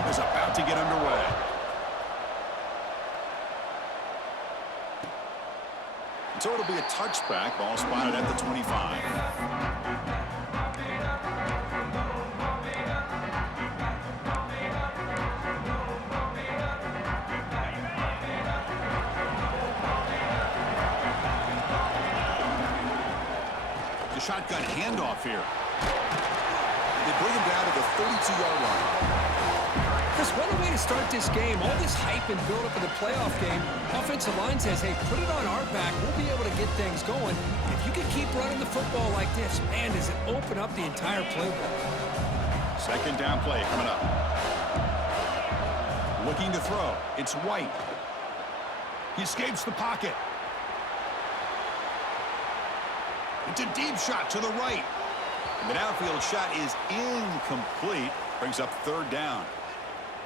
game is about to get underway. So it'll be a touchback. Ball spotted at the 25. The shotgun handoff here. They bring him down to the 32-yard line. Chris, what a way to start this game. All this hype and build-up of the playoff game. Offensive line says, hey, put it on our back. We'll be able to get things going. If you can keep running the football like this, man, does it open up the entire playbook. Second down play coming up. Looking to throw. It's White. He escapes the pocket. It's a deep shot to the right. The downfield shot is incomplete. Brings up third down.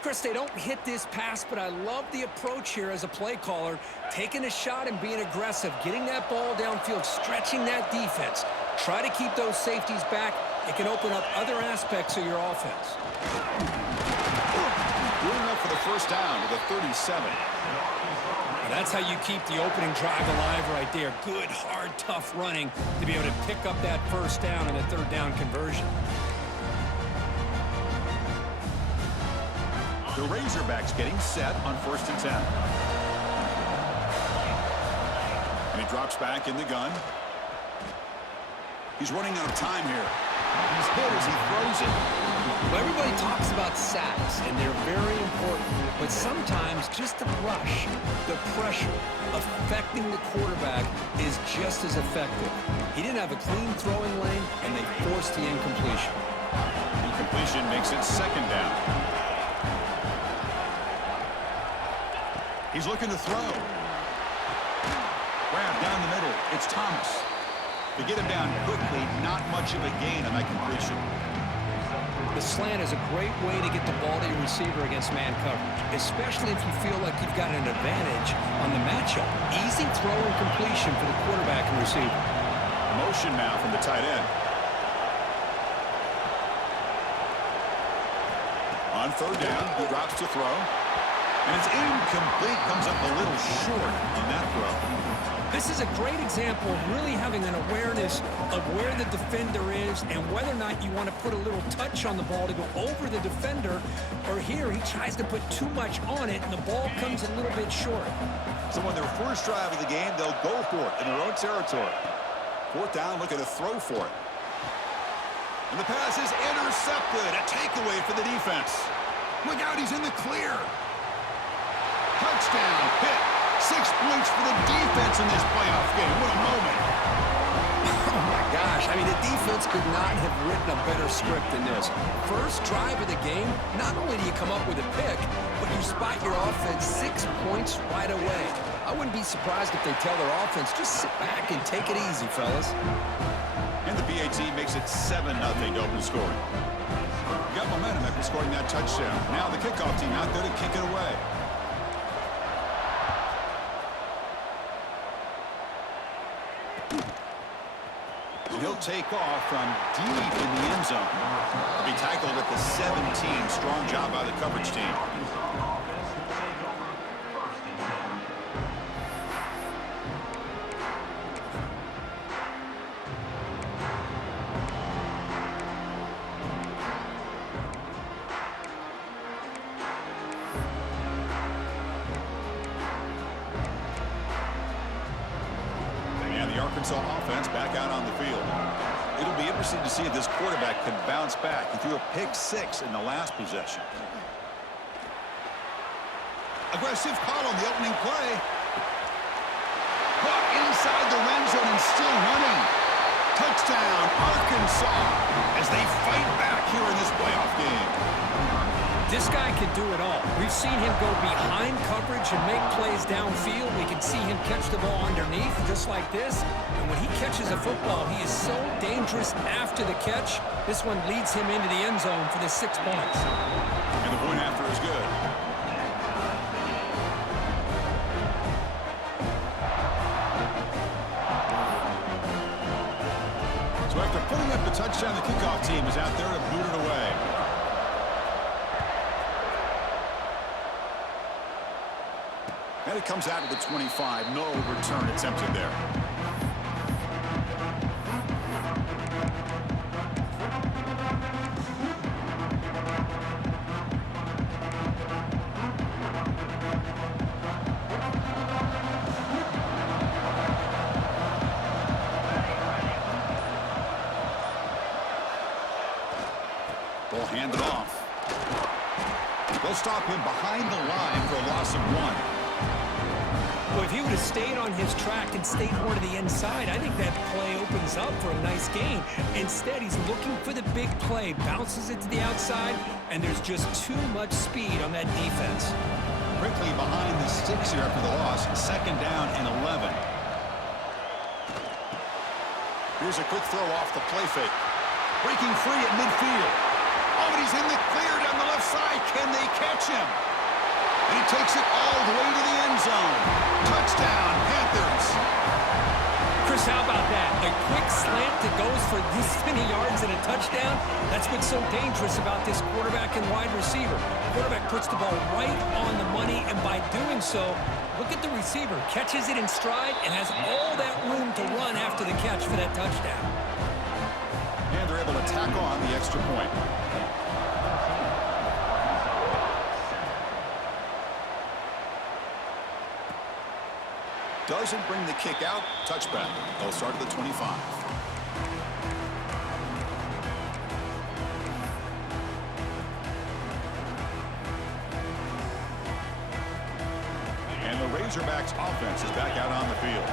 Chris, they don't hit this pass, but I love the approach here as a play caller. Taking a shot and being aggressive, getting that ball downfield, stretching that defense. Try to keep those safeties back. It can open up other aspects of your offense. Good enough for the first down to the 37. And that's how you keep the opening drive alive right there. Good, hard, tough running to be able to pick up that first down and a third down conversion. The Razorbacks getting set on 1st and 10. And he drops back in the gun. He's running out of time here. He's hit as he throws it. Well, everybody talks about sacks, and they're very important. But sometimes just the rush, the pressure, affecting the quarterback is just as effective. He didn't have a clean throwing lane, and they forced the incompletion. Incompletion makes it second down. He's looking to throw. Grab down the middle. It's Thomas. To get him down quickly, not much of a gain on that completion. The slant is a great way to get the ball to your receiver against man coverage, especially if you feel like you've got an advantage on the matchup. Easy throw and completion for the quarterback and receiver. Motion now from the tight end. On third down, he drops to throw. And it's incomplete, comes up a little short on that throw. This is a great example of really having an awareness of where the defender is and whether or not you want to put a little touch on the ball to go over the defender, or here he tries to put too much on it and the ball comes a little bit short. So on their first drive of the game, they'll go for it in their own territory. Fourth down, looking to throw for it. And the pass is intercepted. A takeaway for the defense. Look out, he's in the clear. Touchdown, Pitt. 6 points for the defense in this playoff game. What a moment. Oh, my gosh. I mean, the defense could not have written a better script than this. First drive of the game, not only do you come up with a pick, but you spot your offense 6 points right away. I wouldn't be surprised if they tell their offense, just sit back and take it easy, fellas. And the BAT makes it 7-0 to open scoring. You got momentum after scoring that touchdown. Now the kickoff team out there to kick it away. He'll take off from deep in the end zone. He'll be tackled at the 17. Strong job by the coverage team. Arkansas offense back out on the field. It'll be interesting to see if this quarterback can bounce back. He threw a pick-6 in the last possession. Aggressive call on the opening play. Caught inside the red zone and still running. Touchdown, Arkansas, as they fight back here in this playoff game. This guy can do it all. We've seen him go behind coverage and make plays downfield. We can see him catch the ball underneath, just like this. And when he catches a football, he is so dangerous after the catch. This one leads him into the end zone for the 6 points. And the point after is good. So after putting up the touchdown, the kickoff team is out there to boot it away. And it comes out of the 25. No return attempted there. Ball handed off. They'll stop him behind the line for a loss of 1. Well, if he would have stayed on his track and stayed more to the inside, I think that play opens up for a nice gain. Instead, he's looking for the big play, bounces it to the outside, and there's just too much speed on that defense. Quickly behind the sticks here after the loss. 2nd down and 11. Here's a quick throw off the play fake. Breaking free at midfield. Oh, but he's in the clear down the left side. Can they catch him? And he takes it all the way to the end zone. Touchdown, Panthers. Chris, how about that? A quick slant that goes for this many yards and a touchdown. That's what's so dangerous about this quarterback and wide receiver. Quarterback puts the ball right on the money, and by doing so, look at the receiver. Catches it in stride and has all that room to run after the catch for that touchdown. And they're able to tack on the extra point. Doesn't bring the kick out. Touchback. They'll start at the 25. And the Razorbacks offense is back out on the field.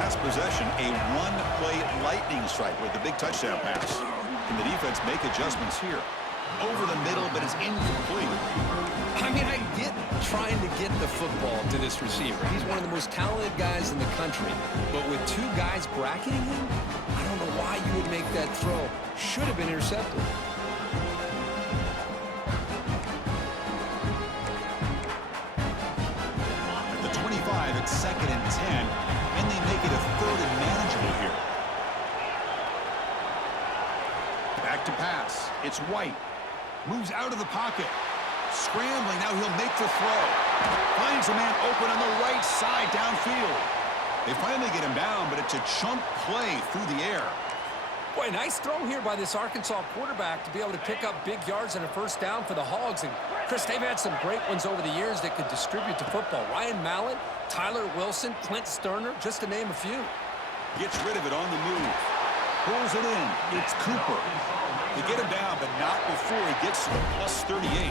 Last possession, a one-play lightning strike with the big touchdown pass. Can the defense make adjustments here? Over the middle, but it's incomplete. I mean, I get trying to get the football to this receiver. He's one of the most talented guys in the country. But with 2 guys bracketing him, I don't know why you would make that throw. Should have been intercepted. At the 25, it's 2nd and 10, and they make it a 3rd and manageable here. Back to pass. It's White. Moves out of the pocket. Scrambling, now he'll make the throw. Finds a man open on the right side downfield. They finally get him down, but it's a chunk play through the air. Boy, nice throw here by this Arkansas quarterback to be able to pick up big yards and a 1st down for the Hogs. And, Chris, they've had some great ones over the years that could distribute the football. Ryan Mallett, Tyler Wilson, Clint Sterner, just to name a few. Gets rid of it on the move. Pulls it in. It's Cooper. They get him down, but not before he gets to the plus 38.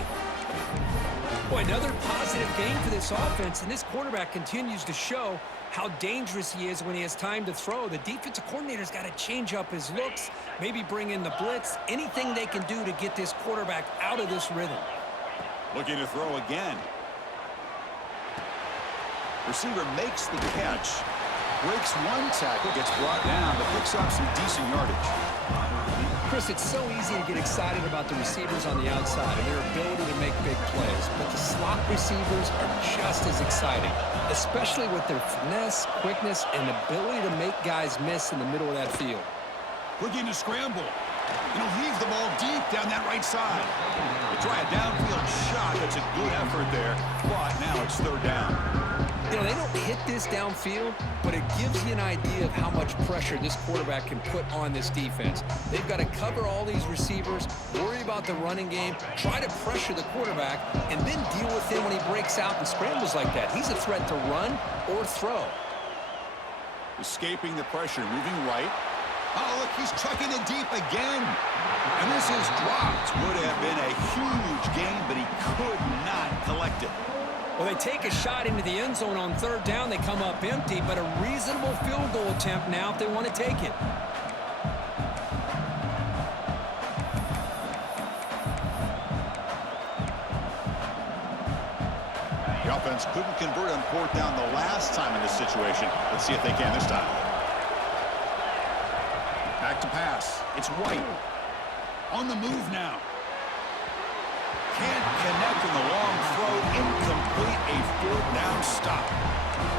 Boy, another positive game for this offense, and this quarterback continues to show how dangerous he is when he has time to throw. The defensive coordinator's got to change up his looks, maybe bring in the blitz, anything they can do to get this quarterback out of this rhythm. Looking to throw again. Receiver makes the catch. Breaks one tackle, gets brought down, but picks up some decent yardage. Chris, it's so easy to get excited about the receivers on the outside and their ability to make big plays, but the slot receivers are just as exciting, especially with their finesse, quickness, and ability to make guys miss in the middle of that field. Looking to scramble. And he'll heave the ball deep down that right side. They try a downfield shot. That's a good effort there, but now it's 3rd down. You know, they don't hit this downfield, but it gives you an idea of how much pressure this quarterback can put on this defense. They've got to cover all these receivers, worry about the running game, try to pressure the quarterback, and then deal with him when he breaks out and scrambles like that. He's a threat to run or throw. Escaping the pressure, moving right. Oh, look, he's chucking it deep again. And this is dropped. Would have been a huge gain, but he could not collect it. Well, they take a shot into the end zone on 3rd down. They come up empty, but a reasonable field goal attempt now if they want to take it. The offense couldn't convert on 4th down the last time in this situation. Let's see if they can this time. Back to pass. It's White. On the move now. Can't connect in the long throw. Incomplete. A a fourth down stop.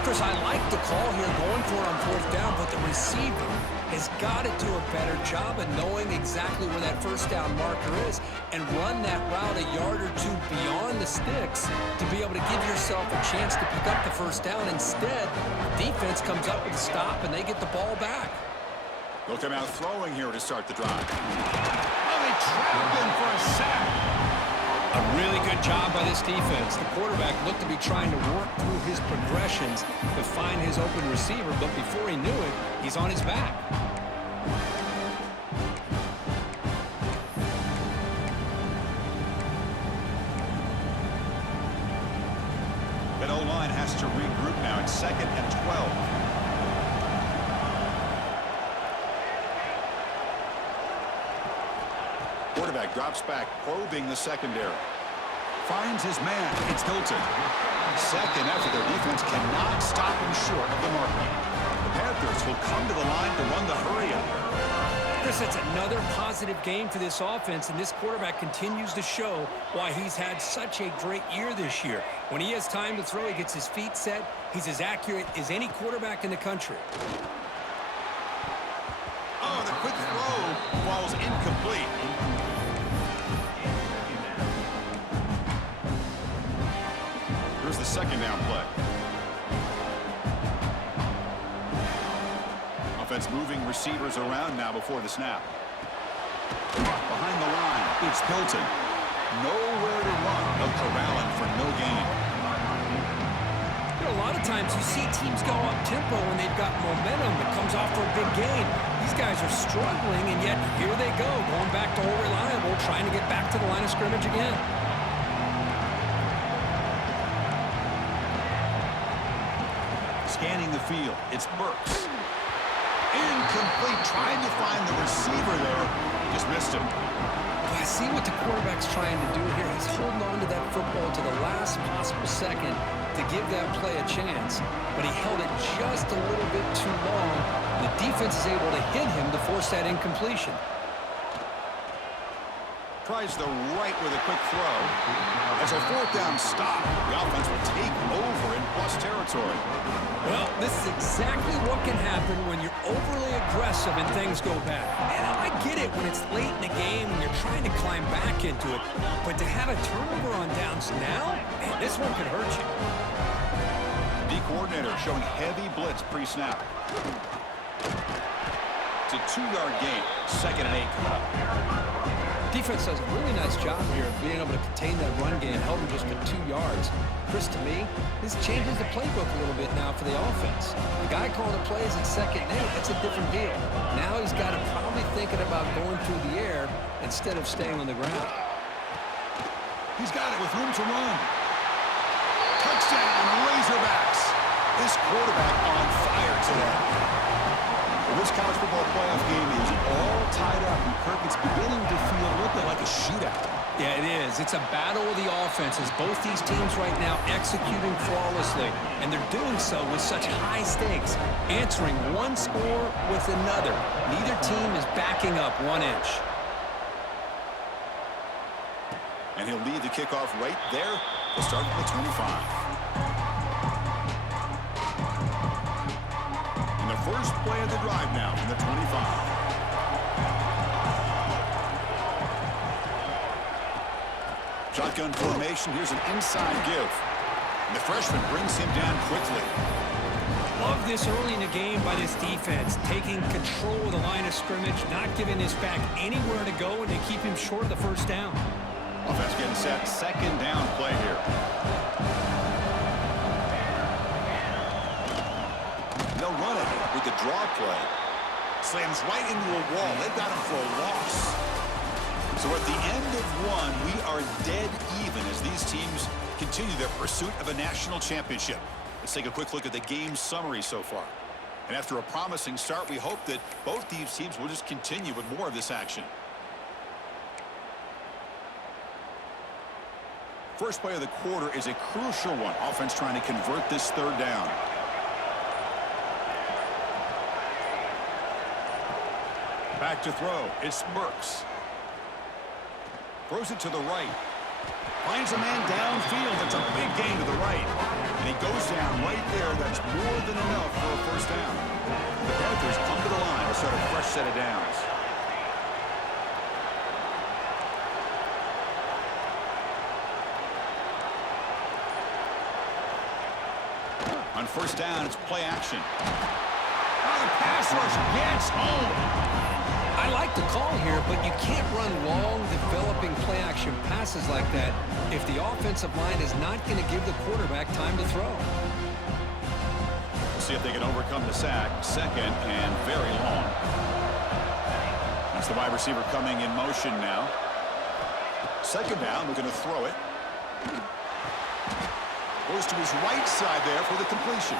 Chris, I like the call here going for it on fourth down, but the receiver has got to do a better job of knowing exactly where that first down marker is and run that route a yard or two beyond the sticks to be able to give yourself a chance to pick up the first down. Instead, the defense comes up with a stop and they get the ball back. They'll come out throwing here to start the drive. Oh, they trap him for a sack. A really good job by this defense. The quarterback looked to be trying to work through his progressions to find his open receiver, but before he knew it, he's on his back. That O-line has to regroup now. It's 2nd and 12. Quarterback drops back, probing the secondary. Finds his man. It's Hilton. Second effort. Their defense cannot stop him short of the marker. The Panthers will come to the line to run the hurry-up. Chris, it's another positive game for this offense, and this quarterback continues to show why he's had such a great year this year. When he has time to throw, he gets his feet set. He's as accurate as any quarterback in the country. Oh, the quick throw falls incomplete. Here's the second down play. Offense moving receivers around now before the snap. Behind the line, it's Hilton. Nowhere to run. They'll corral him for no gain. You know, a lot of times you see teams go up-tempo when they've got momentum that comes off for a big gain. These guys are struggling, and yet here they go, going back to old reliable, trying to get back to the line of scrimmage again. Scanning the field, it's Burks. Incomplete, trying to find the receiver there. Just missed him. I see what the quarterback's trying to do here. He's holding on to that football to the last possible second to give that play a chance, but he held it just a little bit too long. The defense is able to hit him to force that incompletion. Tries the right with a quick throw. As a fourth down stop, the offense will take over in plus territory. Well, this is exactly what can happen when you're overly aggressive and things go bad. And I get it when it's late in the game and you're trying to climb back into it, but to have a turnover on downs now, man, this one could hurt you. D coordinator showing heavy blitz pre-snap. It's a 2-yard gain. 2nd and 8 coming up. Defense does a really nice job here of being able to contain that run game, held him just to 2 yards. Chris, to me, this changes the playbook a little bit now for the offense. The guy calling the plays at 2nd and 8, that's a different deal. Now he's got to probably thinking about going through the air instead of staying on the ground. He's got it with room to run. Touchdown, Razorbacks. This quarterback on fire today. This college football playoff game is all tied up, and Kirk, it's beginning to feel a little bit like a shootout. Yeah, it is. It's a battle of the offenses. Both these teams right now executing flawlessly, and they're doing so with such high stakes, answering one score with another. Neither team is backing up 1 inch. And he'll lead the kickoff right there. We'll start from the 25. First play of the drive now from the 25. Shotgun formation. Here's an inside give. And the freshman brings him down quickly. Love this early in the game by this defense, taking control of the line of scrimmage, not giving this back anywhere to go, and to keep him short of the first down. Offense getting set. 2nd down play here. They'll run it with the draw play. Slams right into a wall. They've got him for a loss. So at the end of one, we are dead even as these teams continue their pursuit of a national championship. Let's take a quick look at the game summary so far. And after a promising start, we hope that both these teams will just continue with more of this action. First play of the quarter is a crucial one. Offense trying to convert this 3rd down. Back to throw. It's Burks. Throws it to the right. Finds a man downfield. That's a big gain to the right. And he goes down right there. That's more than enough for a first down. The Panthers come to the line to start a fresh set of downs. On first down, it's play action. Oh, the pass rush gets home. I like the call here, but you can't run long, developing play-action passes like that if the offensive line is not going to give the quarterback time to throw. We'll see if they can overcome the sack. Second and very long. That's the wide receiver coming in motion now. Second down, we're going to throw it. Goes to his right side there for the completion.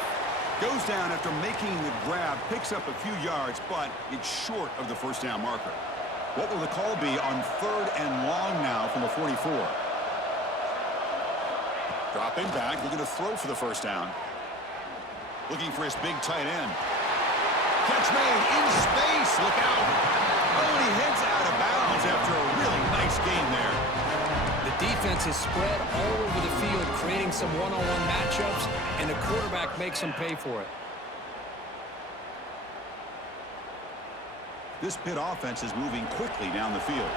Goes down after making the grab, picks up a few yards, but it's short of the first down marker. What will the call be on third and long now from the 44? Dropping back, we're going to throw for the first down. Looking for his big tight end. Catch made in space, look out. Oh, and he heads out of bounds after a really nice gain there. The defense is spread all over the field, creating some one-on-one matchups, and the quarterback makes them pay for it. This Pitt offense is moving quickly down the field.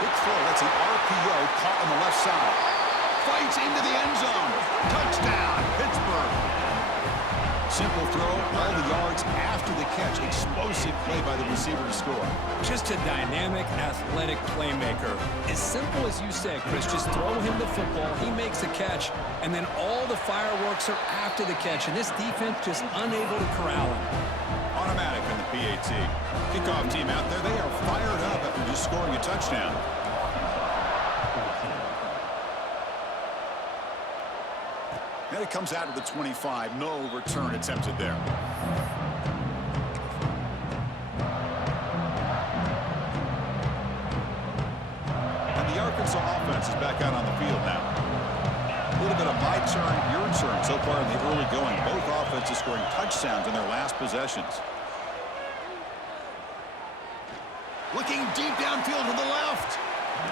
Big throw, that's an RPO caught on the left side. Fights into the end zone. Touchdown, Pittsburgh. Simple throw, all the yards after the catch. Explosive play by the receiver to score. Just a dynamic, athletic playmaker. As simple as you said, Chris, just throw him the football, he makes a catch, and then all the fireworks are after the catch, and this defense just unable to corral him. Automatic in the PAT. Kickoff team out there, they are fired up after just scoring a touchdown. And it comes out of the 25. No return attempted there. And the Arkansas offense is back out on the field now. A little bit of my turn, your turn so far in the early going. Both offenses scoring touchdowns in their last possessions. Looking deep downfield to the left.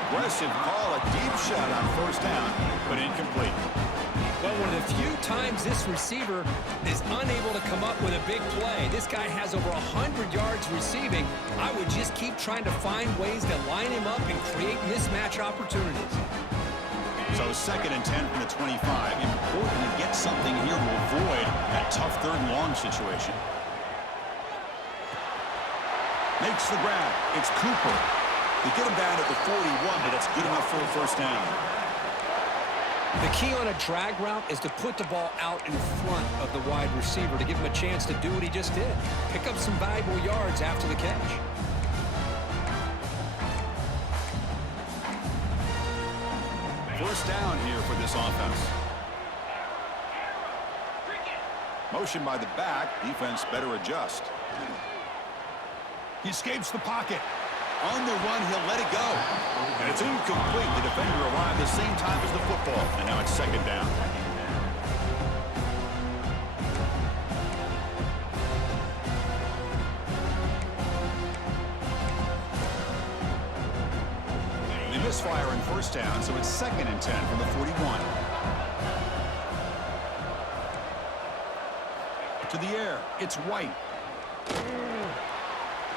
Aggressive call, a deep shot on first down, but incomplete. Well, one of the few times this receiver is unable to come up with a big play. This guy has over 100 yards receiving. I would just keep trying to find ways to line him up and create mismatch opportunities. So second and 10 from the 25. Important to get something here to avoid that tough third and long situation. Makes the grab. It's Cooper. They get him down at the 41, but it's good enough for a first down. The key on a drag route is to put the ball out in front of the wide receiver to give him a chance to do what he just did. Pick up some valuable yards after the catch. First down here for this offense. Motion by the back. Defense better adjust. He escapes the pocket. On the run, he'll let it go. And it's incomplete. The defender arrived the same time as the football. And now it's second down. They misfire in first down, so it's second and 10 from the 41. To the air, it's White.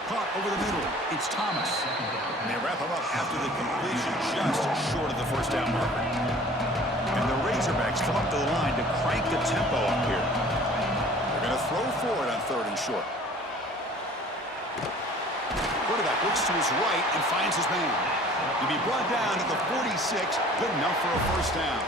Caught over the middle, it's Thomas. And they wrap him up after the completion, just short of the first down marker. And the Razorbacks come up to the line to crank the tempo up here. They're going to throw forward on third and short. Quarterback looks to his right and finds his man. He'll be brought down at the 46, good enough for a first down.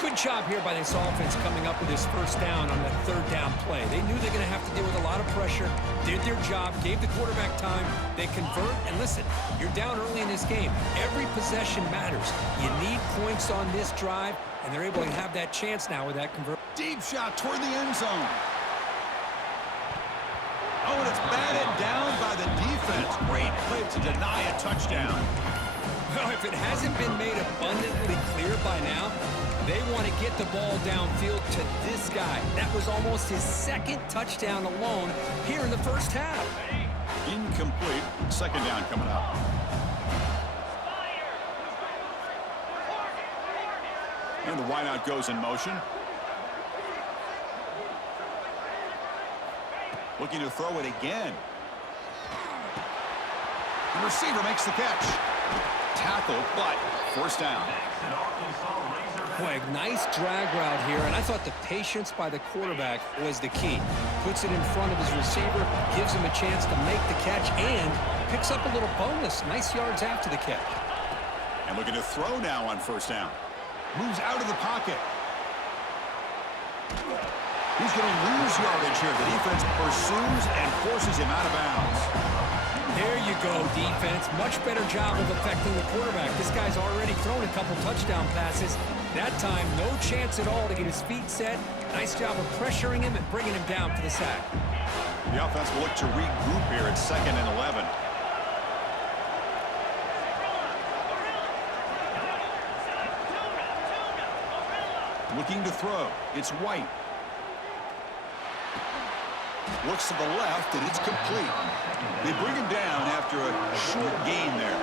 Good job here by this offense coming up with this first down on the third down play. They knew they're going to have to deal with a lot of pressure, did their job, gave the quarterback time, they convert, and listen, you're down early in this game. Every possession matters. You need points on this drive, and they're able to have that chance now with that conversion. Deep shot toward the end zone. Oh, and it's batted down by the defense. Great play to deny a touchdown. Well, if it hasn't been made abundantly clear by now, they want to get the ball downfield to this guy. That was almost his second touchdown alone here in the first half. incomplete. Second down coming up. And the wideout goes in motion. Looking to throw it again. The receiver makes the catch. Tackle, but first down. Boy, a nice drag route here, and I thought the patience by the quarterback was the key. Puts it in front of his receiver, gives him a chance to make the catch, and picks up a little bonus. Nice yards after the catch. And looking to throw now on first down. Moves out of the pocket. He's going to lose yardage here. The defense pursues and forces him out of bounds. There you go, defense. Much better job of affecting the quarterback. This guy's already thrown a couple touchdown passes. That time, no chance at all to get his feet set. Nice job of pressuring him and bringing him down for the sack. The offense will look to regroup here at 2nd and 11. Looking to throw. It's White. Looks to the left, and it's complete. They bring him down after a short gain there.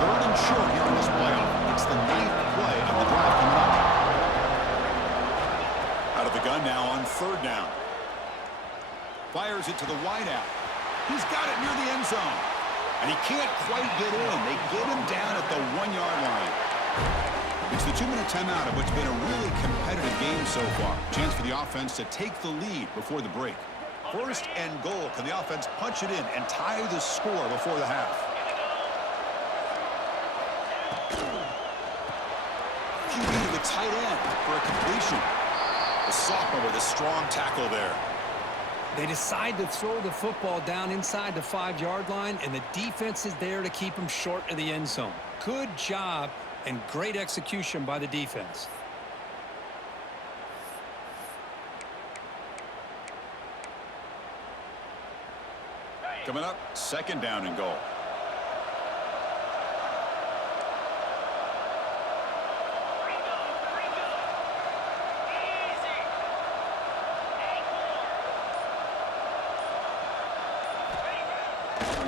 3rd and short here in this playoff. It's the 9th play of the drive coming up. Out of the gun now on 3rd down. Fires it to the wideout. He's got it near the end zone. And he can't quite get in. They get him down at the 1-yard line. It's the 2-minute timeout of what's been a really competitive game so far. Chance for the offense to take the lead before the break. 1st and goal. Can the offense punch it in and tie the score before the half? QB to the tight end for a completion. The sophomore with a strong tackle there. They decide to throw the football down inside the 5-yard line, and the defense is there to keep him short of the end zone. Good job and great execution by the defense. Coming up, 2nd down and goal.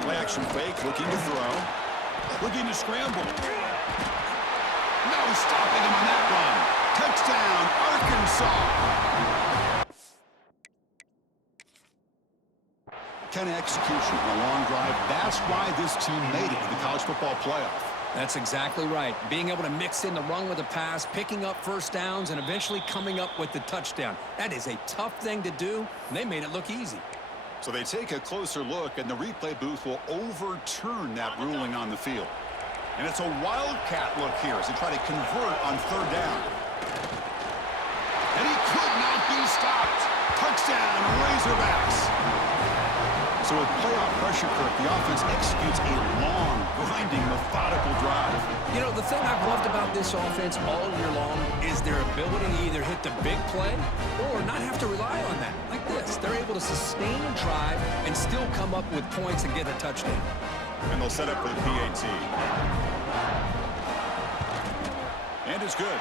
Play action fake, looking to throw. Looking to scramble. No stopping him on that run. Touchdown, Arkansas. Kind of execution on a long drive. That's why this team made it to the college football playoff. That's exactly right. Being able to mix in the run with the pass, picking up first downs, and eventually coming up with the touchdown. That is a tough thing to do, and they made it look easy. So they take a closer look, and the replay booth will overturn that ruling on the field. And it's a wildcat look here as they try to convert on 3rd down. And he could not be stopped. Touchdown, Razorbacks. So with playoff pressure curve, the offense executes a long, grinding, methodical drive. You know, the thing I've loved about this offense all year long is their ability to either hit the big play or not have to rely on that. Like this, they're able to sustain a drive and still come up with points and get a touchdown. And they'll set up for the PAT. And it's good.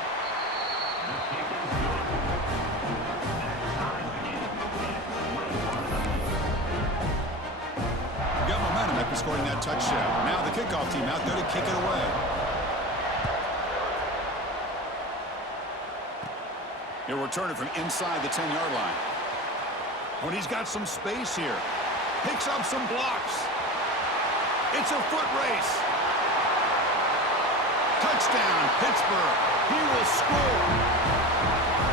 Got momentum after scoring that touchdown. Now the kickoff team out there to kick it away. He'll return it from inside the 10-yard line. When he's got some space here. Picks up some blocks. It's a foot race. Touchdown, Pittsburgh. He will score.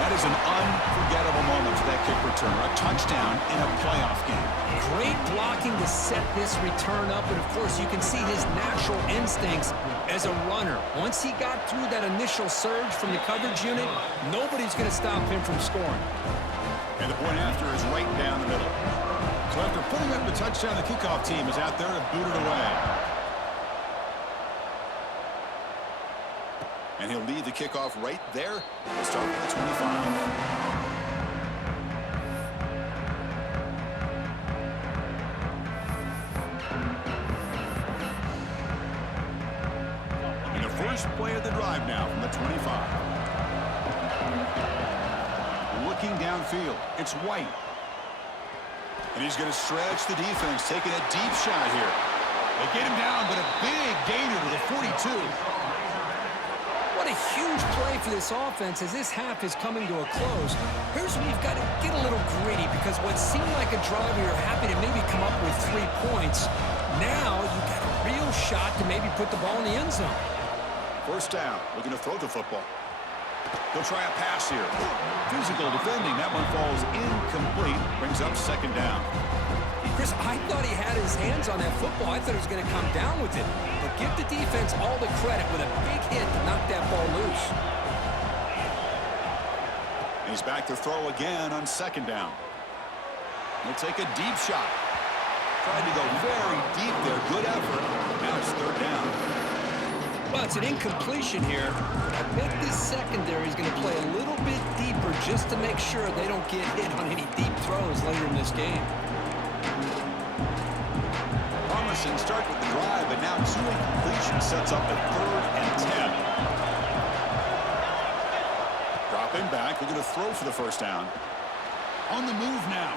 That is an unforgettable moment for that kick return. A touchdown in a playoff game. Great blocking to set this return up, and of course you can see his natural instincts as a runner. Once he got through that initial surge from the coverage unit, nobody's going to stop him from scoring. And the point after is right down the middle. So after putting up the touchdown, the kickoff team is out there to boot it away. And he'll lead the kickoff right there. We'll start with the 25. And the first play of the drive now from the 25. Looking downfield, it's White. And he's going to stretch the defense, taking a deep shot here. They get him down, but a big gainer to the 42. What a huge play for this offense as this half is coming to a close. Here's where you've got to get a little gritty because what seemed like a drive where you're happy to maybe come up with 3 points, now you've got a real shot to maybe put the ball in the end zone. First down, looking to throw the football. He'll try a pass here. Physical defending. That one falls incomplete. Brings up second down. Chris, I thought he had his hands on that football. I thought he was going to come down with it. But give the defense all the credit with a big hit to knock that ball loose. He's back to throw again on second down. He'll take a deep shot. Tried to go very deep there. Good effort. Now it's third down. Well, it's an incompletion here. I bet this secondary is going to play a little bit deeper just to make sure they don't get hit on any deep throws later in this game. Promising start with the drive, but now 2 incompletions sets up a 3rd and 10. Dropping back, we're going to throw for the first down. On the move now.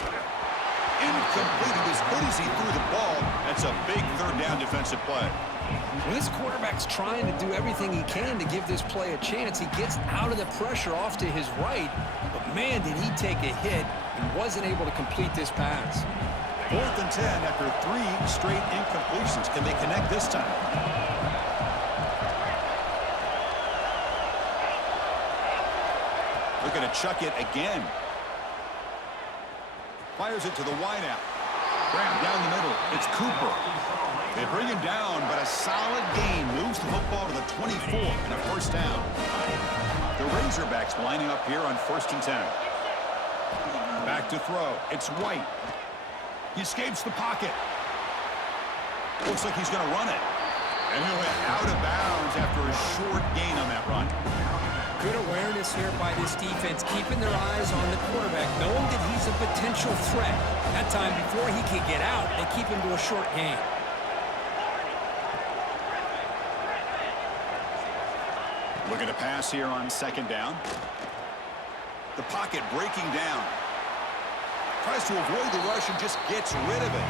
Incomplete. As good as he threw the ball, that's a big 3rd down defensive play. Well, this quarterback's trying to do everything he can to give this play a chance. He gets out of the pressure off to his right, but man, did he take a hit and wasn't able to complete this pass. 4th and 10 after 3 straight incompletions. Can they connect this time? Looking to chuck it again. Fires it to the wideout. Graham down the middle. It's Cooper. They bring him down, but a solid gain moves the football to the 24 and a first down. The Razorbacks lining up here on 1st and 10. Back to throw. It's White. He escapes the pocket. Looks like he's going to run it. And he'll hit out of bounds after a short gain on that run. Good awareness here by this defense, keeping their eyes on the quarterback, knowing that he's a potential threat. That time, before he can get out, they keep him to a short gain. Looking to pass here on second down. The pocket breaking down. Tries to avoid the rush and just gets rid of it.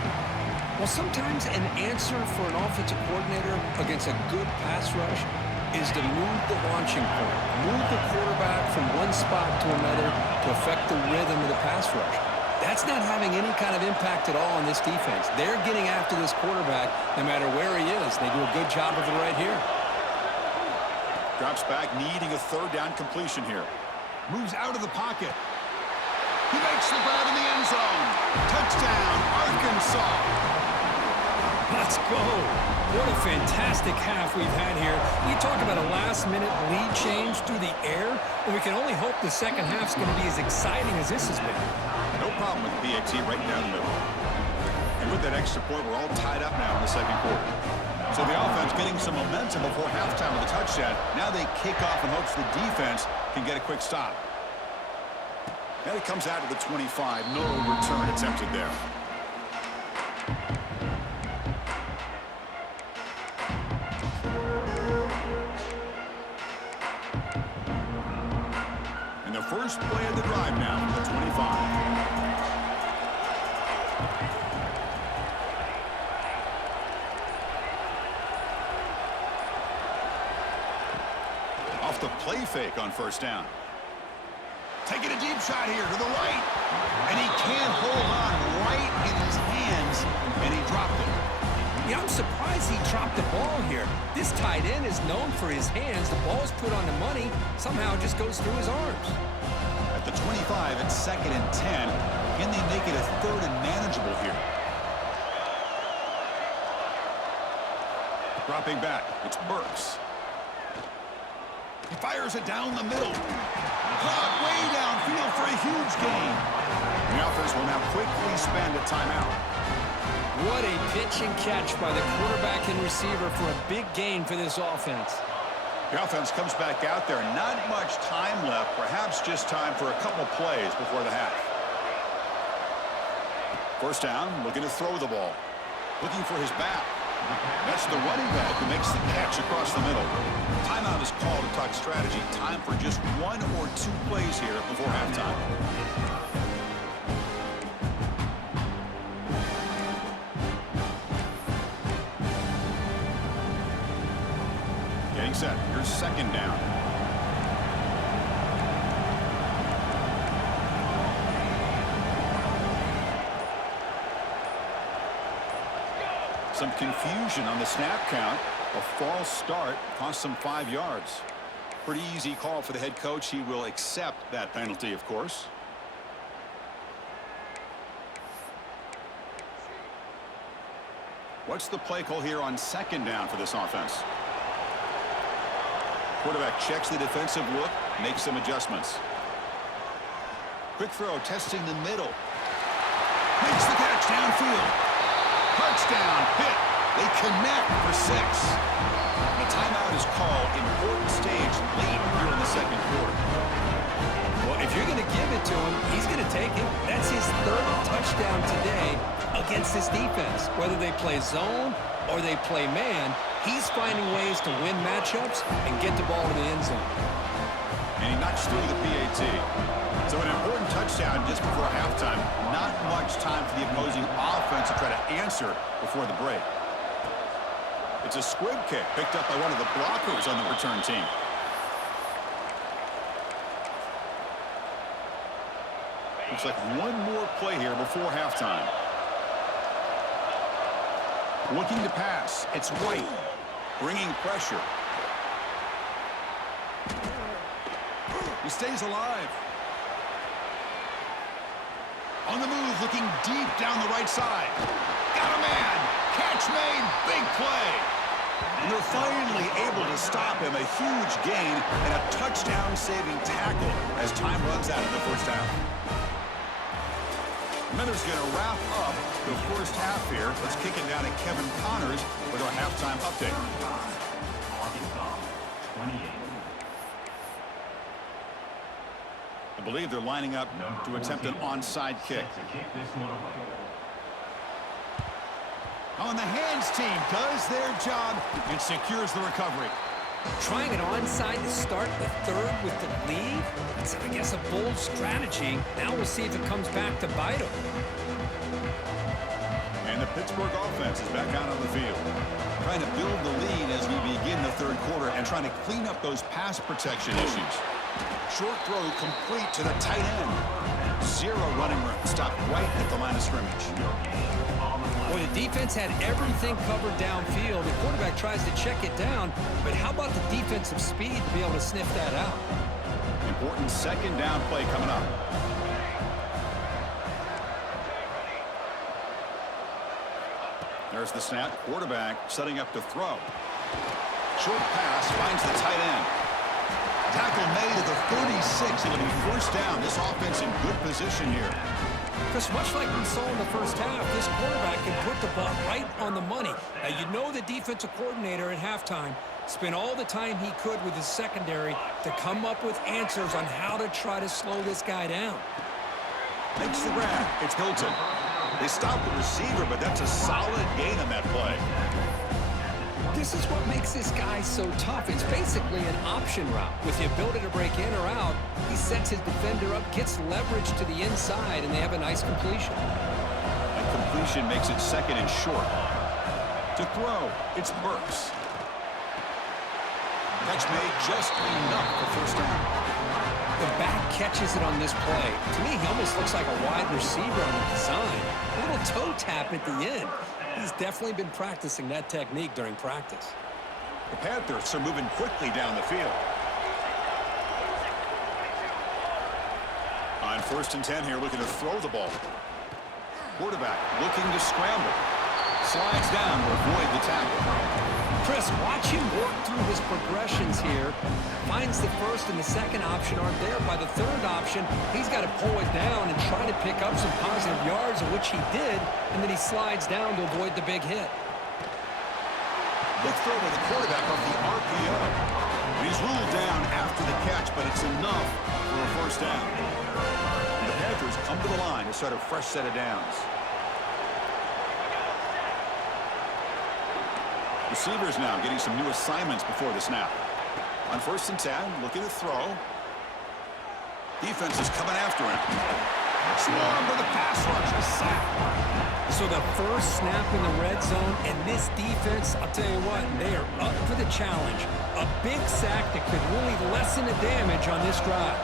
Well, sometimes an answer for an offensive coordinator against a good pass rush is to move the launching point, move the quarterback from one spot to another to affect the rhythm of the pass rush. That's not having any kind of impact at all on this defense. They're getting after this quarterback no matter where he is. They do a good job of it right here. Drops back, needing a 3rd down completion here. Moves out of the pocket. He makes the grab in the end zone. Touchdown, Arkansas. Let's go. What a fantastic half we've had here. We talk about a last-minute lead change through the air, and we can only hope the second half's going to be as exciting as this has been. No problem with the PAT right down the middle. And with that extra point, we're all tied up now in the second quarter. So the offense getting some momentum before halftime with a touchdown. Now they kick off in hopes the defense can get a quick stop. And it comes out to the 25. No return attempted there. And the first play of the drive now from the 25. Off the play fake on first down. Taking a deep shot here to the right. And he can't hold on right in his hands. And he dropped it. Yeah, I'm surprised he dropped the ball here. This tight end is known for his hands. The ball's put on the money. Somehow it just goes through his arms. At the 25, it's 2nd and 10. Can they make it a 3rd and manageable here? Dropping back. It's Burks. He fires it down the middle. Caught way downfield for a huge gain. The offense will now quickly spend a timeout. What a pitch and catch by the quarterback and receiver for a big gain for this offense. The offense comes back out there. Not much time left. Perhaps just time for a couple plays before the half. First down, looking to throw the ball. Looking for his back. That's the running back who makes the catch across the middle. Timeout is called to talk strategy. Time for just 1 or 2 plays here before halftime. Getting set. Here's second down. Some confusion on the snap count. A false start cost them 5 yards. Pretty easy call for the head coach. He will accept that penalty, of course. What's the play call here on second down for this offense? Quarterback checks the defensive look, makes some adjustments. Quick throw, testing the middle. Makes the catch downfield. Touchdown, Pitt. They connect for 6. The timeout is called. Important stage late here in the second quarter. Well, if you're going to give it to him, he's going to take it. That's his 3rd touchdown today against this defense. Whether they play zone or they play man, he's finding ways to win matchups and get the ball to the end zone. And he knocks through the PAT. So an important touchdown just before halftime. Not much time for the opposing offense to try to answer before the break. It's a squib kick picked up by one of the blockers on the return team. Looks like one more play here before halftime. Looking to pass. It's White. Bringing pressure. He stays alive. On the move, looking deep down the right side. Got a man. Catch made. Big play. And they're finally able to stop him. A huge gain and a touchdown-saving tackle as time runs out in the first half. Miller's going to wrap up the first half here. Let's kick it down to Kevin Connors with our halftime update. I believe they're lining up to attempt an onside kick. Oh, and the hands team does their job and secures the recovery. Trying an onside to start the 3rd with the lead? That's, I guess, a bold strategy. Now we'll see if it comes back to bite them. And the Pittsburgh offense is back out on the field. Trying to build the lead as we begin the 3rd quarter and trying to clean up those pass protection issues. Short throw complete to the tight end. 0 running room. Stopped right at the line of scrimmage. Boy, the defense had everything covered downfield. The quarterback tries to check it down, but how about the defensive speed to be able to sniff that out? Important second down play coming up. There's the snap. Quarterback setting up to throw. Short pass finds the tight end. Tackle made at the 36. It'll be first down. This offense in good position here. Because much like we saw in the first half, this quarterback can put the ball right on the money. Now, you know the defensive coordinator at halftime spent all the time he could with his secondary to come up with answers on how to try to slow this guy down. Makes the grab. It's Hilton. They stop the receiver, but that's a solid gain on that play. This is what makes this guy so tough. It's basically an option route. With the ability to break in or out, he sets his defender up, gets leverage to the inside, and they have a nice completion. And completion makes it second and short. To throw, it's Burks. Catch made just enough for first down. The back catches it on this play. To me, he almost looks like a wide receiver on the design. A little toe tap at the end. He's definitely been practicing that technique during practice. The Panthers are moving quickly down the field. On 1st and 10 here, looking to throw the ball. Quarterback looking to scramble. Slides down to avoid the tackle. Chris, watch him work through his progressions here. Finds the first and the second option aren't there. By the 3rd option, he's got to pull it down and try to pick up some positive yards, of which he did, and then he slides down to avoid the big hit. Good throw by the quarterback off the RPO. He's ruled down after the catch, but it's enough for a first down. And the Panthers come to the line to start a fresh set of downs. Receivers now getting some new assignments before the snap. On 1st and 10, looking to throw. Defense is coming after him. Swarm for the pass rush, a sack. So the first snap in the red zone, and this defense, I'll tell you what, they are up for the challenge. A big sack that could really lessen the damage on this drive.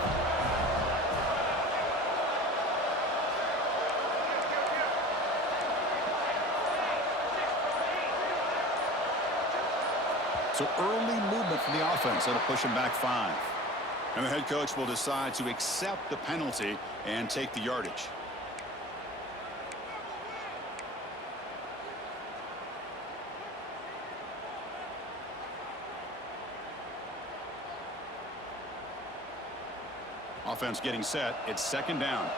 So early movement from the offense. That'll push him back 5. And the head coach will decide to accept the penalty and take the yardage. Offense getting set. It's second down.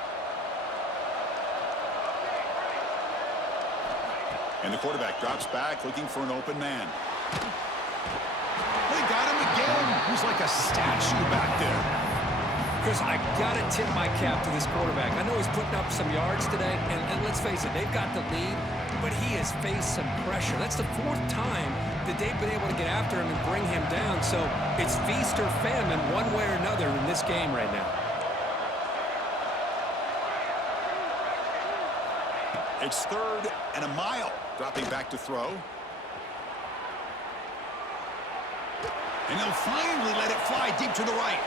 And the quarterback drops back looking for an open man. They got him again. He's like a statue back there. Chris, I got to tip my cap to this quarterback. I know he's putting up some yards today, and let's face it, they've got the lead, but he has faced some pressure. That's the 4th time that they've been able to get after him and bring him down. So it's feast or famine one way or another in this game right now. It's 3rd and a mile. Dropping back to throw. And he'll finally let it fly deep to the right.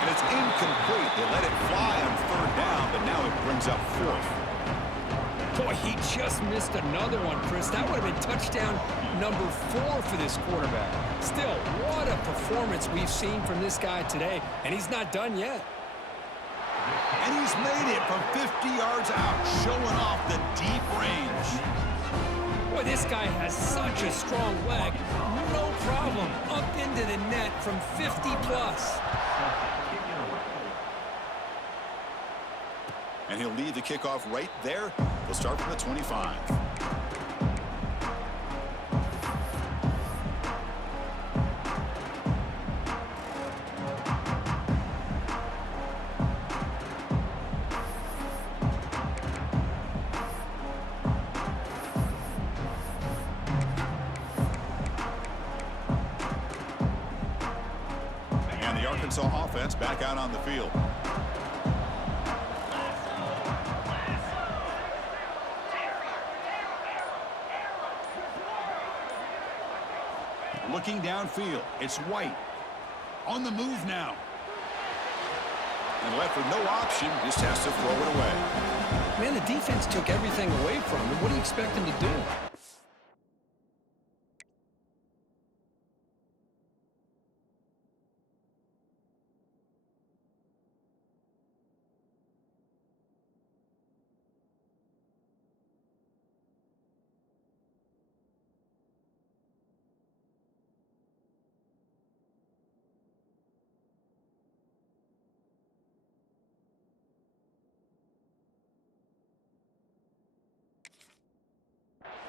And it's incomplete. They let it fly on 3rd down, but now it brings up 4th. Boy, he just missed another one, Chris. That would have been touchdown number 4 for this quarterback. Still, what a performance we've seen from this guy today, and he's not done yet. And he's made it from 50 yards out, showing off the deep range. Boy, this guy has such a strong leg. No problem. Up into the net from 50 plus. And he'll lead the kickoff right there. They'll start from the 25. Arkansas offense back out on the field. Looking downfield, it's White. On the move now. And left with no option, just has to throw it away. Man, the defense took everything away from him. What do you expect him to do?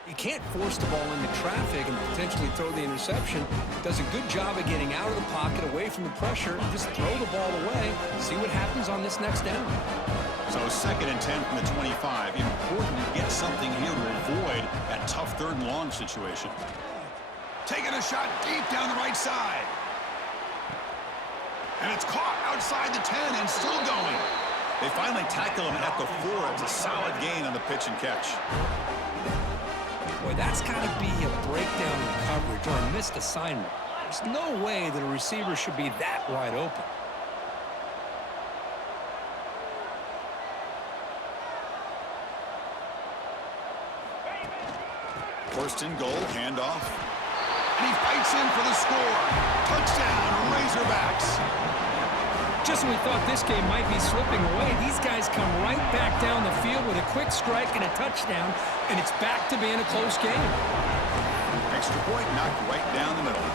You can't force the ball into traffic and potentially throw the interception. Does a good job of getting out of the pocket, away from the pressure. Just throw the ball away. See what happens on this next down. So 2nd and 10 from the 25. Important to get something here to avoid that tough 3rd and long situation. Taking a shot deep down the right side. And it's caught outside the 10 and still going. They finally tackle him at the 4. It's a solid gain on the pitch and catch. Boy, that's got to be a breakdown in coverage or a missed assignment. There's no way that a receiver should be that wide open. 1st and goal, handoff. And he fights in for the score. Touchdown, Razorbacks. Just when we thought this game might be slipping away, these guys come right back down the field with a quick strike and a touchdown, and it's back to being a close game. Extra point knocked right down the middle.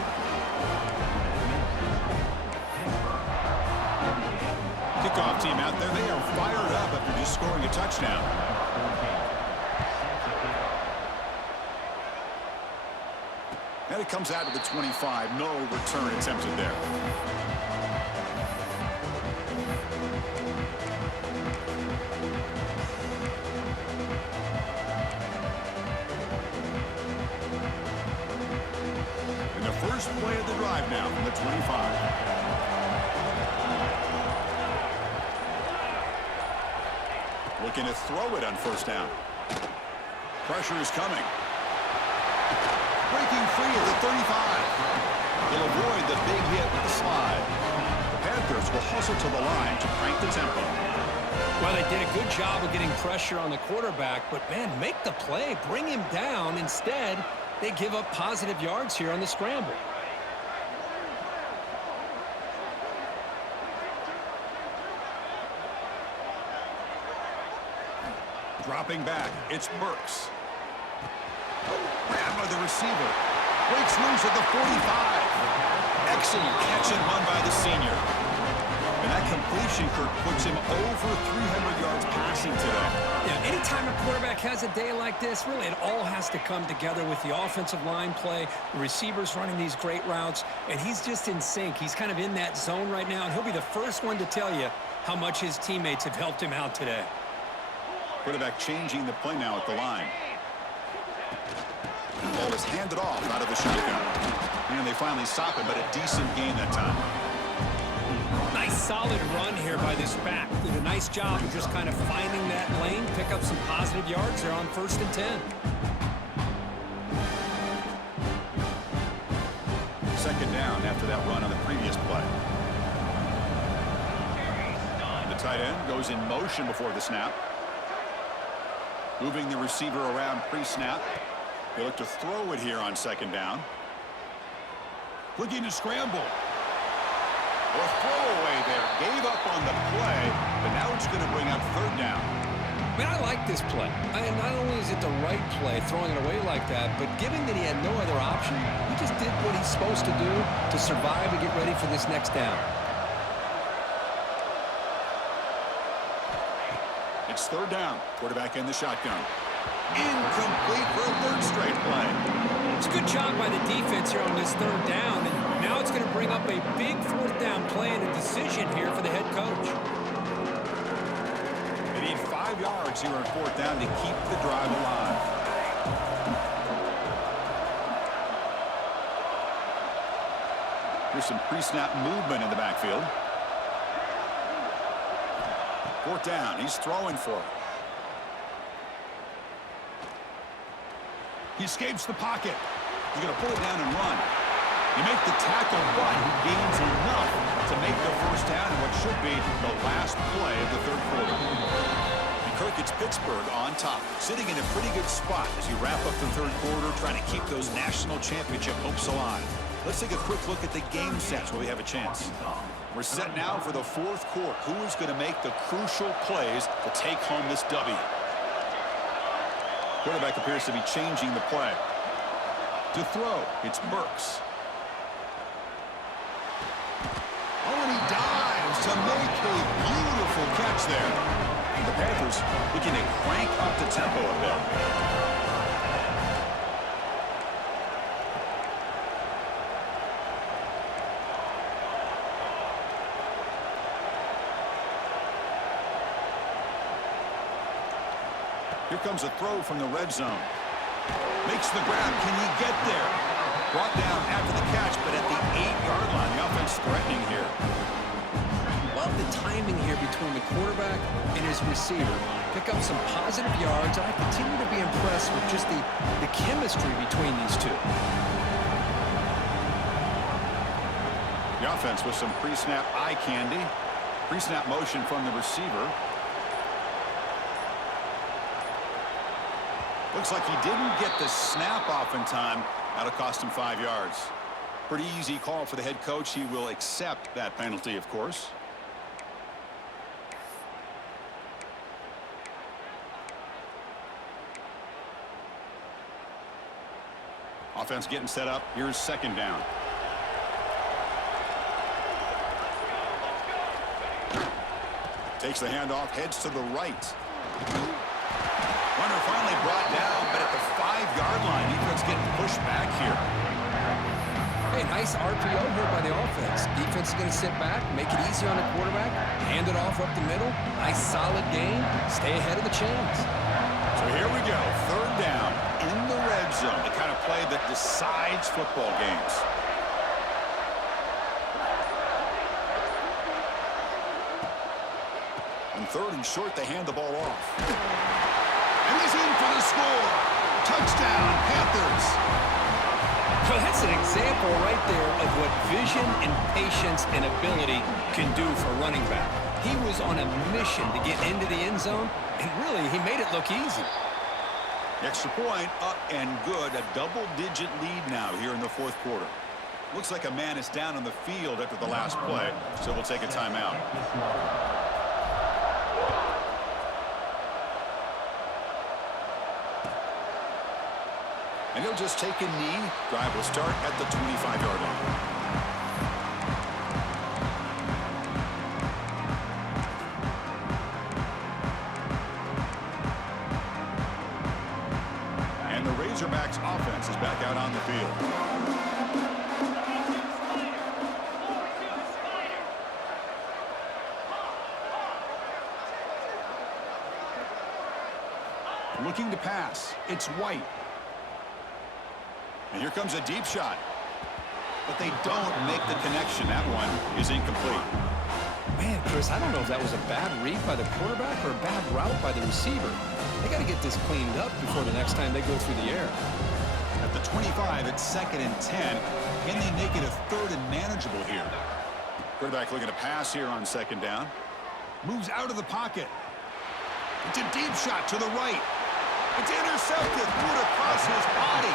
Kickoff team out there, they are fired up after just scoring a touchdown. And it comes out to the 25. No return attempted there. First play of the drive now from the 25. Looking to throw it on first down. Pressure is coming. Breaking free at the 35. They'll avoid the big hit with the slide. The Panthers will hustle to the line to crank the tempo. Well, they did a good job of getting pressure on the quarterback, but, man, make the play. Bring him down. Instead, they give up positive yards here on the scramble. Dropping back, it's Burks. Grab by the receiver. Breaks loose at the 45. Excellent catch and run by the senior. And that completion, Kirk, puts him over 300 yards passing today. Yeah, anytime a quarterback has a day like this, really it all has to come together with the offensive line play, the receivers running these great routes, and he's just in sync. He's kind of in that zone right now, and he'll be the first one to tell you how much his teammates have helped him out today. Quarterback changing the play now at the line. The ball is handed off out of the shotgun. And they finally stop it, but a decent gain that time. Nice solid run here by this back. Did a nice job of just kind of finding that lane, pick up some positive yards there on 1st and 10. Second down after that run on the previous play. The tight end goes in motion before the snap. Moving the receiver around pre-snap. They look to throw it here on second down. Looking to scramble. Or throwaway there. Gave up on the play, but now it's going to bring up third down. Man, I like this play. And not only is it the right play, throwing it away like that, but given that he had no other option, he just did what he's supposed to do to survive and get ready for this next down. It's third down. Quarterback in the shotgun. Incomplete for a third straight play. It's a good job by the defense here on this third down, and now it's going to bring up a big fourth down play and a decision here for the head coach. They need 5 yards here on fourth down to keep the drive alive. Here's some pre-snap movement in the backfield. Fourth down, he's throwing for it. He escapes the pocket. He's going to pull it down and run. You make the tackle, but he gains enough to make the first down in what should be the last play of the third quarter. And Kirk, it's Pittsburgh on top, sitting in a pretty good spot as you wrap up the third quarter, trying to keep those national championship hopes alive. Let's take a quick look at the game sets where we have a chance. We're set now for the fourth quarter. Who is going to make the crucial plays to take home this W? Quarterback appears to be changing the play. To throw, it's Burks. Oh, and he dives to make a beautiful catch there. The Panthers looking to crank up the tempo a bit. Here comes a throw from the red zone. Makes the grab. Can he get there? Brought down after the catch, but at the 8-yard line. The offense threatening here. Love the timing here between the quarterback and his receiver. Pick up some positive yards, and I continue to be impressed with just the chemistry between these two. The offense with some pre-snap eye candy. Pre-snap motion from the receiver. Looks like he didn't get the snap off in time. That'll cost him 5 yards. Pretty easy call for the head coach. He will accept that penalty, of course. Offense getting set up. Here's second down. Takes the handoff, heads to the right. Runner finally brought down, but at the 5-yard line, defense getting pushed back here. Hey, nice RPO here by the offense. Defense is going to sit back, make it easy on the quarterback, hand it off up the middle. Nice solid game. Stay ahead of the chains. So here we go, third down in the red zone, the kind of play that decides football games. On third and short, they hand the ball off. And he's in for the score. Touchdown, Panthers. Well, that's an example right there of what vision and patience and ability can do for running back. He was on a mission to get into the end zone, and really, he made it look easy. Extra point, up and good. A double-digit lead now here in the fourth quarter. Looks like a man is down on the field after the last play, so we'll take a timeout. And he'll just take a knee. Drive will start at the 25-yard line. And the Razorbacks offense is back out on the field. Looking to pass. It's White. And here comes a deep shot. But they don't make the connection. That one is incomplete. Man, Chris, I don't know if that was a bad read by the quarterback or a bad route by the receiver. They got to get this cleaned up before the next time they go through the air. At the 25, it's 2nd and 10. Can they make it a 3rd and manageable here? Quarterback looking to pass here on 2nd down. Moves out of the pocket. It's a deep shot to the right. It's intercepted. Threw it across his body.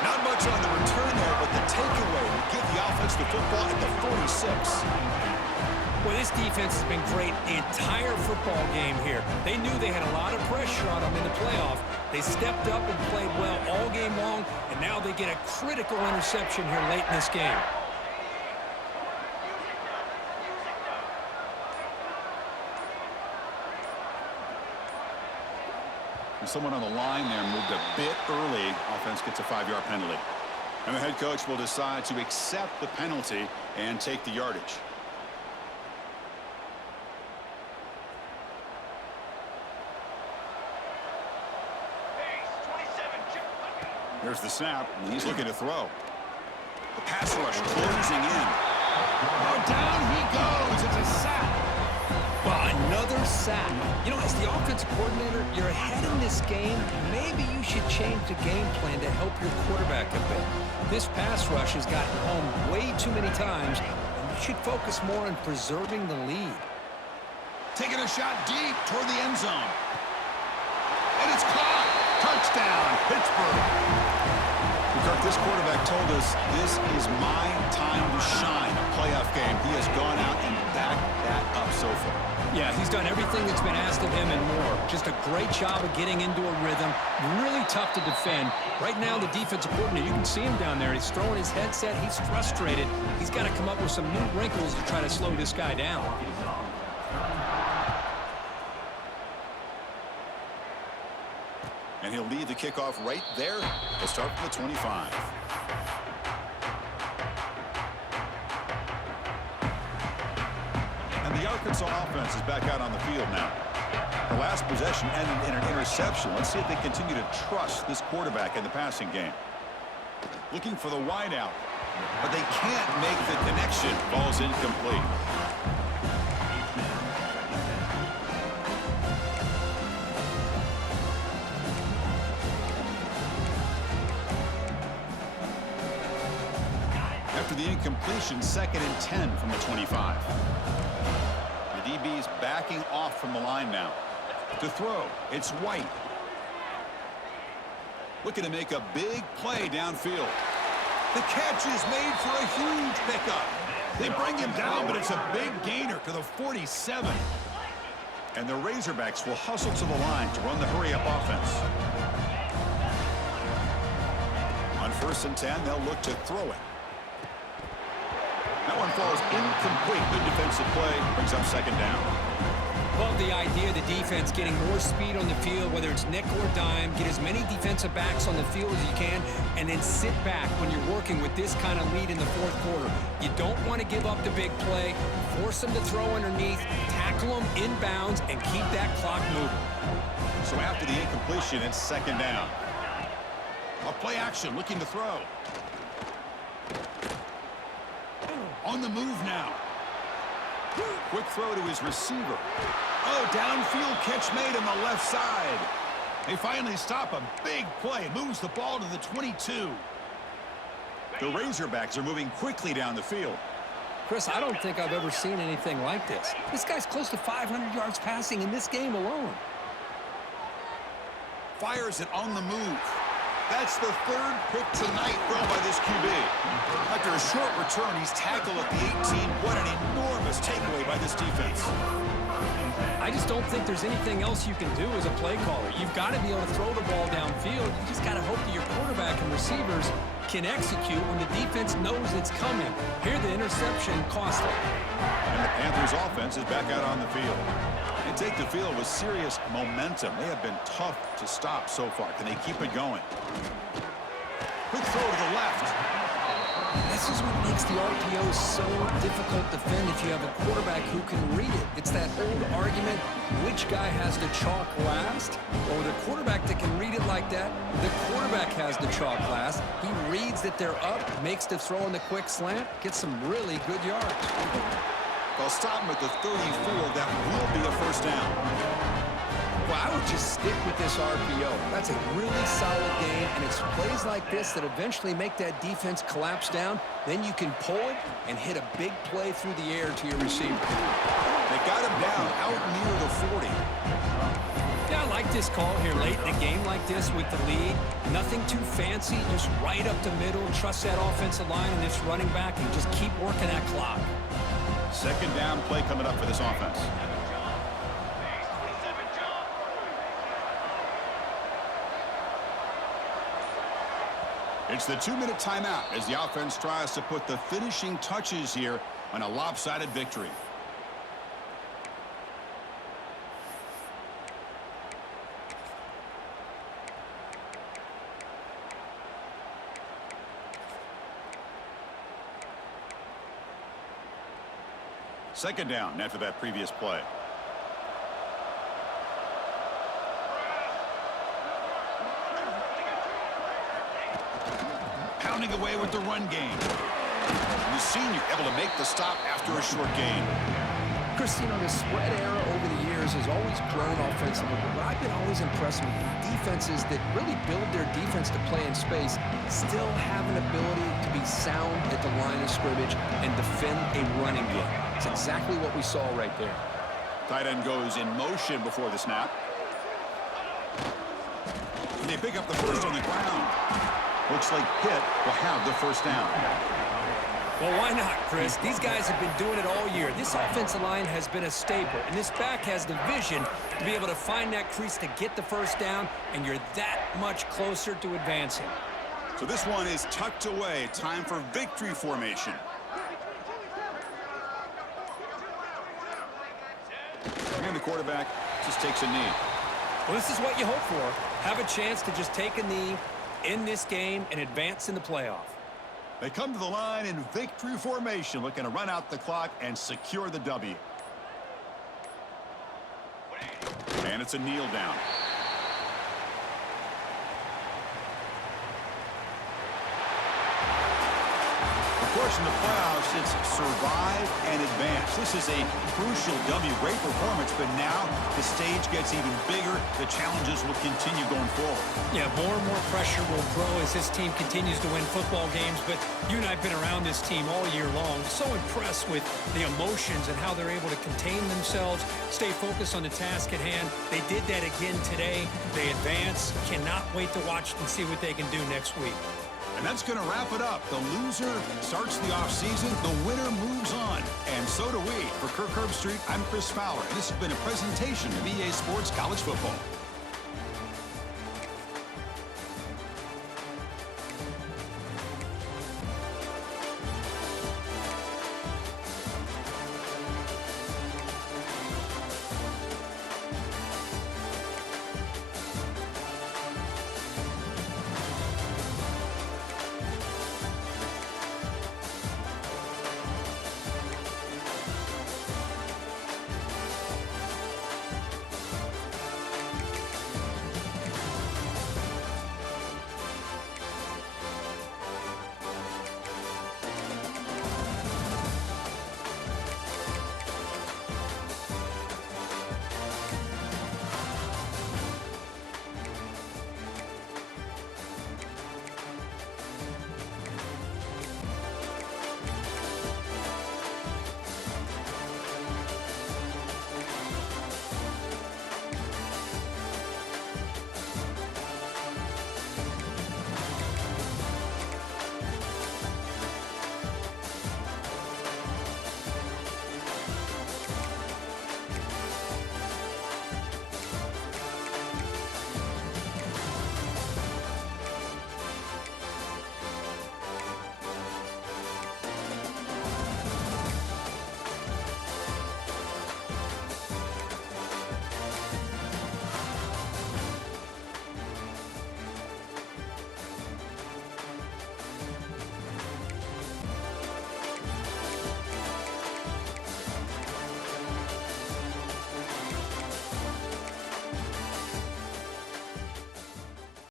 Not much on the return there, but the takeaway will give the offense the football at the 46. Well, this defense has been great the entire football game here. They knew they had a lot of pressure on them in the playoff. They stepped up and played well all game long, and now they get a critical interception here late in this game. And someone on the line there moved a bit early. Offense gets a 5-yard penalty. And the head coach will decide to accept the penalty and take the yardage. There's the snap, and he's looking to throw. The pass rush closing in. Oh, down he goes. It's a sack. Well, another sack. You know, as the offensive coordinator, you're ahead in this game. Maybe you should change the game plan to help your quarterback a bit. This pass rush has gotten home way too many times, and you should focus more on preserving the lead. Taking a shot deep toward the end zone. And it's caught. Touchdown, Pittsburgh. Kirk, this quarterback told us this is my time to shine, a playoff game. He has gone out and backed that up so far. Yeah, he's done everything that's been asked of him and more. Just a great job of getting into a rhythm. Really tough to defend. Right now, the defensive coordinator, you can see him down there. He's throwing his headset. He's frustrated. He's got to come up with some new wrinkles to try to slow this guy down. And he'll lead the kickoff right there. He'll start from the 25. And the Arkansas offense is back out on the field now. The last possession ended in an interception. Let's see if they continue to trust this quarterback in the passing game. Looking for the wideout, but they can't make the connection. Ball's incomplete. After the incompletion, 2nd and 10 from the 25. The DB's backing off from the line now. To throw, it's White. Looking to make a big play downfield. The catch is made for a huge pickup. They bring him down, but it's a big gainer to the 47. And the Razorbacks will hustle to the line to run the hurry-up offense. On 1st and 10, they'll look to throw it. That one falls incomplete. Good defensive play. Brings up 2nd down. Love the idea of the defense getting more speed on the field, whether it's nickel or dime. Get as many defensive backs on the field as you can, and then sit back when you're working with this kind of lead in the 4th quarter. You don't want to give up the big play. Force them to throw underneath, tackle them inbounds, and keep that clock moving. So after the incompletion, it's 2nd down. A play action, looking to throw. On the move now. Quick throw to his receiver. Oh, downfield catch made on the left side. They finally stop a big play. Moves the ball to the 22. The Razorbacks are moving quickly down the field. Chris, I don't think I've ever seen anything like this. This guy's close to 500 yards passing in this game alone. Fires it on the move. That's the third pick tonight thrown by this QB. After a short return, he's tackled at the 18. What an enormous takeaway by this defense. I just don't think there's anything else you can do as a play caller. You've got to be able to throw the ball downfield. You just got to hope that your quarterback and receivers can execute when the defense knows it's coming. Here, the interception cost them. And the Panthers' offense is back out on the field. They take the field with serious momentum. They have been tough to stop so far. Can they keep it going? Quick throw to the left. This is what makes the RPO so difficult to defend if you have a quarterback who can read it. It's that old argument, which guy has the chalk last? Or the quarterback that can read it like that, the quarterback has the chalk last. He reads that they're up, makes the throw in the quick slant, gets some really good yards. They'll stop him at the 34. That will be a first down. Well, I would just stick with this RPO. That's a really solid game, and it's plays like this that eventually make that defense collapse down. Then you can pull it and hit a big play through the air to your receiver. They got him down out near the 40. Yeah, I like this call here late in the game like this with the lead. Nothing too fancy, just right up the middle. Trust that offensive line and this running back and just keep working that clock. Second down play coming up for this offense. It's the 2-minute timeout as the offense tries to put the finishing touches here on a lopsided victory. Second down after that previous play. Pounding away with the run game. The senior able to make the stop after a short gain. Chris, you know, the spread era over the years has always grown offensively, but I've been always impressed with defenses that really build their defense to play in space, still have an ability to be sound at the line of scrimmage and defend a running game. It's exactly what we saw right there. Tight end goes in motion before the snap. And they pick up the first on the ground. Looks like Pitt will have the first down. Well, why not, Chris? These guys have been doing it all year. This offensive line has been a staple, and this back has the vision to be able to find that crease to get the first down, and you're that much closer to advancing. So this one is tucked away. Time for victory formation. And the quarterback just takes a knee. Well, this is what you hope for. Have a chance to just take a knee in this game and advance in the playoff. They come to the line in victory formation, looking to run out the clock and secure the W. And it's a kneel down. Of course, in the playoffs, it's survive and advance. This is a crucial W. Great performance, but now the stage gets even bigger. The challenges will continue going forward. Yeah, more and more pressure will grow as this team continues to win football games, but you and I have been around this team all year long. So impressed with the emotions and how they're able to contain themselves, stay focused on the task at hand. They did that again today. They advance. Cannot wait to watch and see what they can do next week. And that's going to wrap it up. The loser starts the offseason. The winner moves on. And so do we. For Kirk Herbstreit, I'm Chris Fowler. And this has been a presentation of EA Sports College Football.